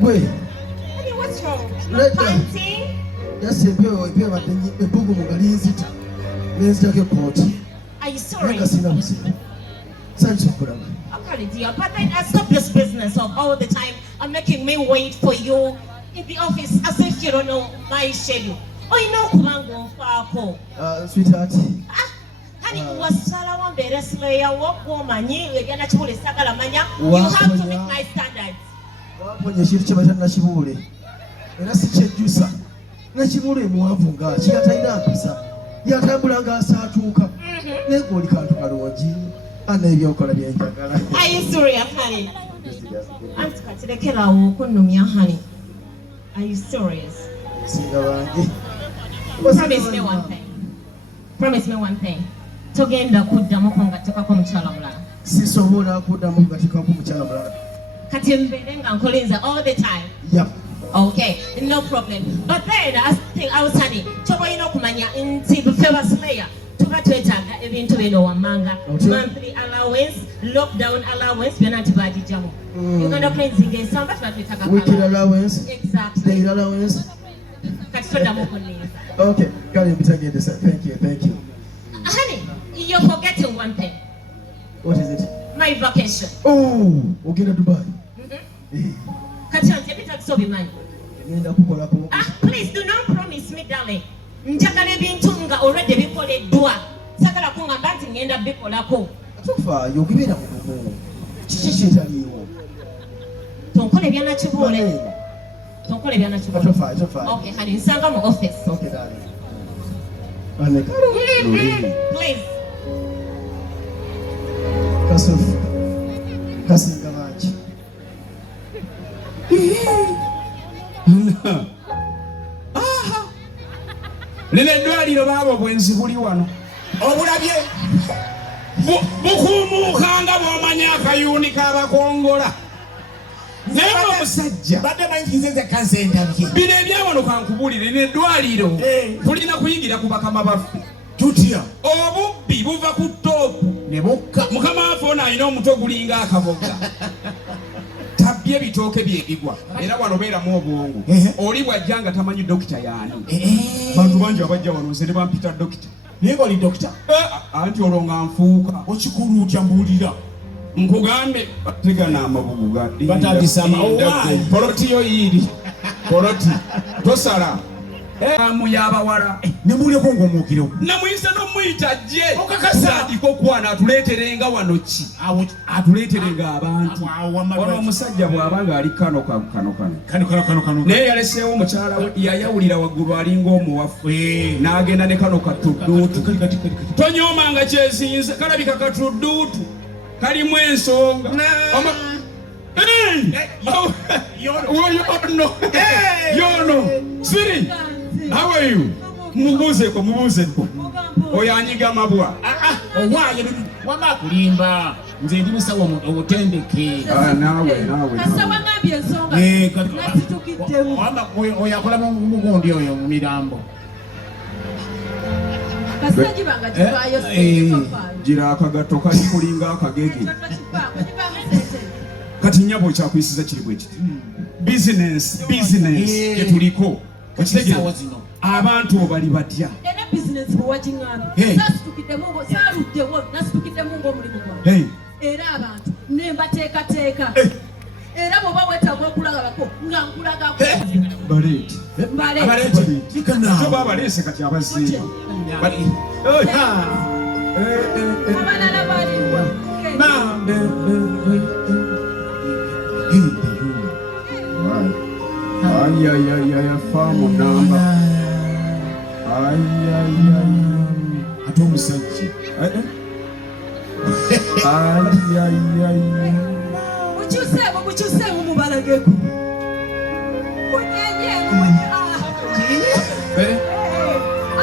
Wait. Honey, what's wrong? Not panting? Yes, a book Are you sorry? Okay, dear, but then stop this business of all the time and making me wait for you in the office as if you don't know my schedule. Oh, you know, Kumango Fako. Sweetheart. Honey, was Salawan Bereslaya, walk woman, you have to meet my standards. When you shift to Nashibuli, and I see Jusa, Nashibuli, Muavunga, she had a pizza. Yatabulanga Satuka, Nebuli Kantukaroji, and then your Korean. Are you serious, honey? I'm to the Kela, honey. Are you serious? Promise me one thing. Promise me one thing. Togenda kudamukonga tekakom chalamla. Sisomura kudamukonga tekakom chalamla. Katimbelenga nkolinza all the time. Yep. Okay, no problem. But then I think I was honey. Choba ino kumanya inti bufewa slayer. Tuba twetaga ebintu bino wamanga. Monthly allowance, lockdown allowance, byonna tibadi jamu. You gonna cleansing is some but twetaga. Weekly allowance. Exactly. Daily allowance. Okay, got it. Thank you. Honey, you're forgetting one thing. What is it? My vacation. Oh, okay, to Dubai. Please do not promise me, darling. Njakale bintunga already bikole dua. Sakala kunga banti ngenda bikola ko. Tofa, you give it up. Tonkole byana chibole. Tonkole byana chibole. Tofa. Okay, honey, nsanga mu office. Okay, darling. Please. Kasinga manchi. Lile Dwaliro baba Obwenzi buli wano. Obulabye. Bukumuukanga bw'omanya akayuuni k'abakongola. Naye omusajja badde manyikize kanse endabye. Bino ebyawano kankubulire ne Dwaliro tulina kuyigira ku bakama baffe. Tutya obubbi buva ku ttoopu ne bukka. Mukama waffe ono alina omutwe gulinga akaboga. Tabbye bitooke byebigwa era wano beeramu obwongo. Oli bw'ajja nga tamanyi dokita y'ani. Bantu bangi abajja wano nze ne bampita dokita. Naye oli dokita? Anti olwo nga nfuuka. Okikulu otya mbuulira. Nkugambe tegana amabugu gadde. Batagisa amawayi. Poloti yo yiri. Poloti. Tosala. Muyabawala. Nemuleko ng'omwokirewo. Namuyise n'omuyita jje. Okakasa. Adiko kwana atuleeterenga wano ki. Atuleeterenga abantu. Ono omusajja bw'aba ng'ali kano. Naye yaleseewo omukyala we yayawulira waggulu alinga omuwafu. N'agenda ne kano katudduutu. Tonyoomanga kyezinze kalabika katudduutu. Kalimu ensonga. Yono. Siri. How are you? Mubuzeko. Oyo anyiga mabwa. Owaye wama kulimba. Nze ndi musawo obutendeke. Nawe. Kasawa ngambye ensonga. Nasitukidde. Wama oyakola mu mugondi oyo mu mirambo. Kasaji banga kibayo. Gira akagato kali kulinga akagege. Kati nyabo kyakwisiza kiri bwekiti. Business etuliko. Okitegera abantu obali batya. Ena business bw'wakingambi. Nasitukiddemu ng'omulimu gwange. Era abantu ne mbateekateeka. Era bw'oba weetaaga okulagabako nga nkulagako. Baleeti. Abaleeti. Toba abaleese kati abazzeeyo. Abalala baliwa. Ay, famu namba. Ate omusajja. Mukyuseemu mubalageko.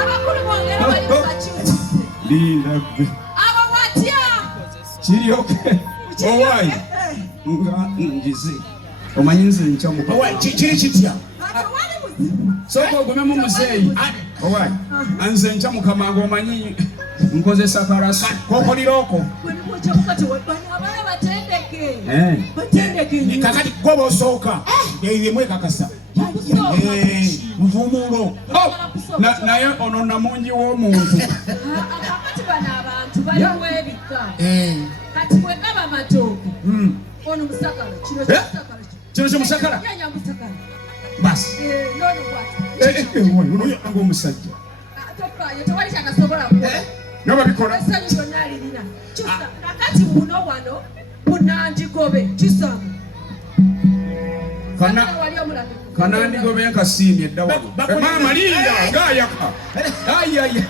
Abakulu bongera bali mubakyuse. Linda. Abo batya. Kiri okay. Owaayi. Nga njize. Omanyi nze nkyamuka. Owaayi kiri kitya? Soko ogumemu muzeeyi. Owaayi. Nze nkyamuka mangu omanyi nkozesa karasi. Kokoliroko. Batendeke. Kakati gwe bw'osooka yemwe kakasa mvumulo naye ono namungi w'omuntu akati bano abantu baliwo ebika kati bwe gaba matooke ono musakala kino kyemusakala yanya musakala basi nono bwati ng'omusajja tofayo tewali kyakasobola kukola nababikola essanyu lyonna alirina kyusa kakati buno wano bunandigobe kisamu wali omulabe kanandigobe nkasiimye edda wano maama linda gaayaka ayaya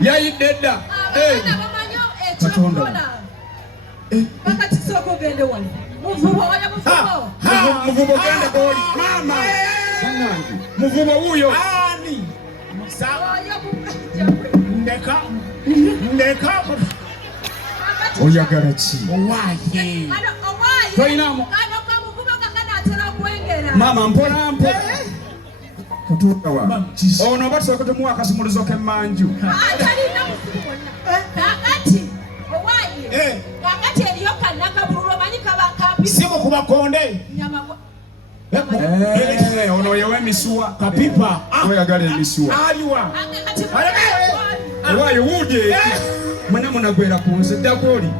yayidde dda abaana bamanyi ekyokukola kakati sooka ogende wano muvubo oya muvubo gende oli maama muvubo wuuyo ani ndeka oyagala ki owaye toyinamu maama mpola mpola kutuukawa ono oba tusooka temuwa akasumuluzo k'emmanju kakati eriyo kannakabululu omanyi kaba kapi simu kubakonde ono oyewa emisuwa kapipa oyagala emisuwa aliwa ewaayo wuudye mwena munagwera ku nze ddako oli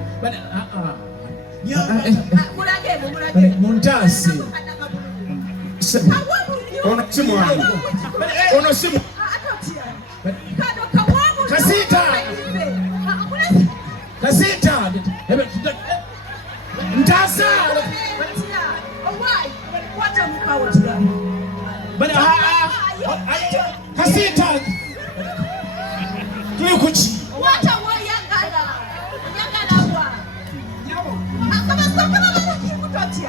muntase ono si mwana ono si kasita ntasa kasita tuli kuki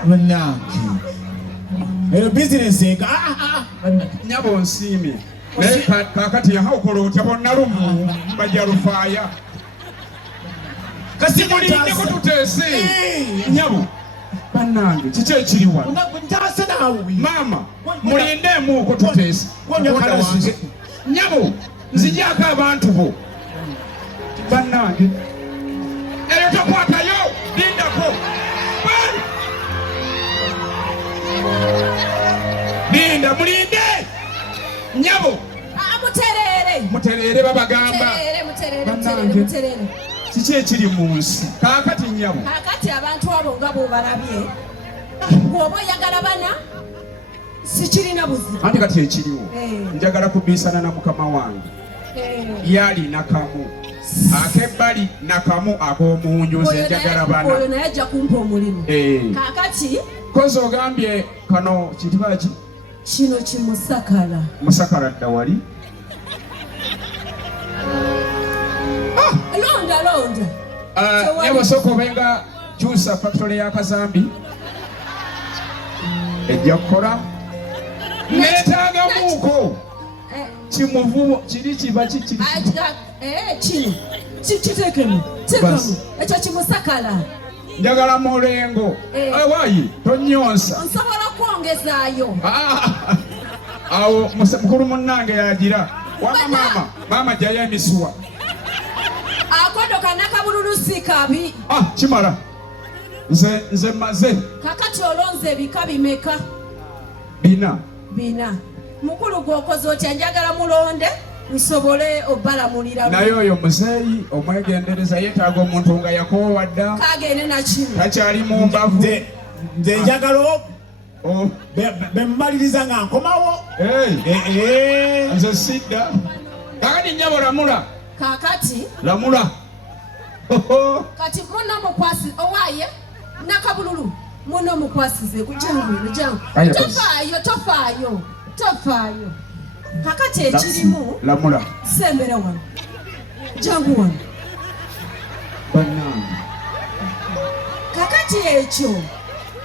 bannange eyo bizinesi ega nyabo nsiimye naye kakati yahawukola otya bonnalumu bajja lufaaya kasimulindeko tuteese nyabo bannange kiki ekiri wano ntase naawe maama mulindeemuuko tuteese nyabo nzijako abantu bo bannange eyo tokwatayo lindako linda mulinde nyabo mutereere babagamba kiki ekiri mu nsi kaakati nyabo kakati abantu abo nga bwobalabye bw'oba oyagala bana sikirina buzibu anti kati ekiriwo njagala kubiisana na mukama wange yali nakamu akebbali nakamu ak'omunju nze njagala bana oyo naye ajja kumpa omulimu kakati kozi ogambye kano kitiba ki kino kimusakala musakala dda wali londa yabasooka obenga kyusa factory ya kazambi ejja kukola neetaagamuuko kimuvubo kiri kiba kikiri kino kitekemu tekamu ekyo kimusakala njagala mulengo waayi tonyonsa nsobola kwongezaayo awo mukulu munnange yagira wama maama jjayo emisuwa akodo kanakabululu si kabi kimala nze maze kakati olonze ebika bimeka bina mukulu gwokoze otya njagala mulonde nsobole obbalamulira naye oyo muzeeyi omwegendereza yeetaaga omuntu nga yakoowa dda kagende nakino takyali mu mbavu nze njagala bemumaliriza nga nkomawo nze sidda kakati nyabo lamula kakati lamula kati muno mukwasi owaye nakabululu muno mukwasize kujangu tofaayo kakati ekirimu lamula sembera wano jangu wano bannange kakati ekyo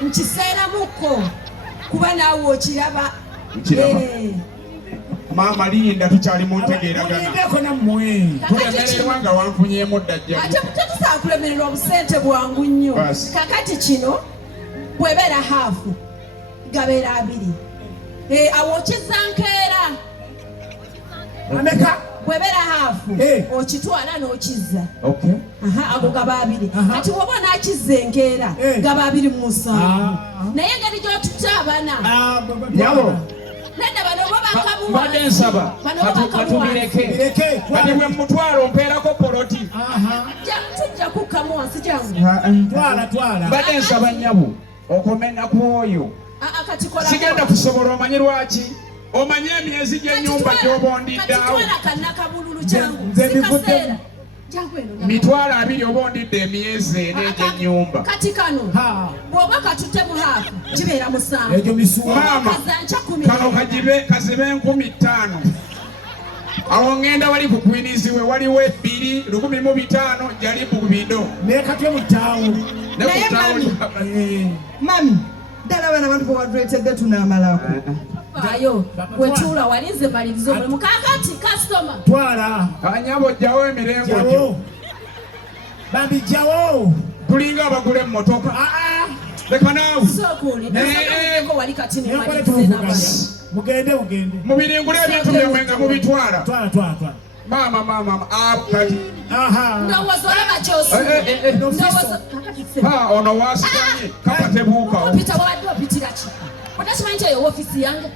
nkiseeramuko kuba naawe okiraba maama linda tukyali mu ntegeeragana mulindeko nammwe tulemererwa nga wanfunyemu ddajja ate tetusaa kulemererwa obusente bwangu nnyo kakati kino bwebeera haafu gabeera 2 awo okizza nkeera ameka bwebera hafu okitwala n'okizza. Okay. Ago gaba abiri. Kati woba n'akizzengeera gaba abiri mu musanvu. Naye engeri gy'otutaabana. Yabo. Nenda bano bakamuwa. Mbadde nsaba. Katubireke. Kati bwe mutwalo mpeerako poloti. Tujja kukamuwa si jangu. Twala. Mbadde nsaba nnyabo. Okomena ku oyo. Sigenda kusobola omanyi lwaki? Omanyi emyezi gy'ennyumba gy'obondidde awo. Mitwalo 2 oba ondidde emyezi ena egy'ennyumba. Kati kano bw'oba katutte mu haafu kibeera 7. Egyo misuwa. Maama, kano kazibe 15,000. Awo ngenda wali ku Queens we waliwo 2,500 jali mu bido. Ne katwe mu taawo. Ne ku taawo. Mami, ddala bana bantu bwadretedde tunamalako. Ayo, wetuula walinze malirizo mu kakati customer. Twala. Anyabo jjawo emirengo gyo. Bambi jjawo. Tulinga abagule mmotoka. Leka naawe. Sokuli. Ko wali kati ne malirizo na. Mugende. Mubiringule ebintu byamwe nga mubitwala. Twala. Mama, kati. Ndowooza olaba kyosi. Ono waasitamye. Kapa tebuukawo. Opita wadde opitira ki? Otakimanyi nti eyo woofiisi yange?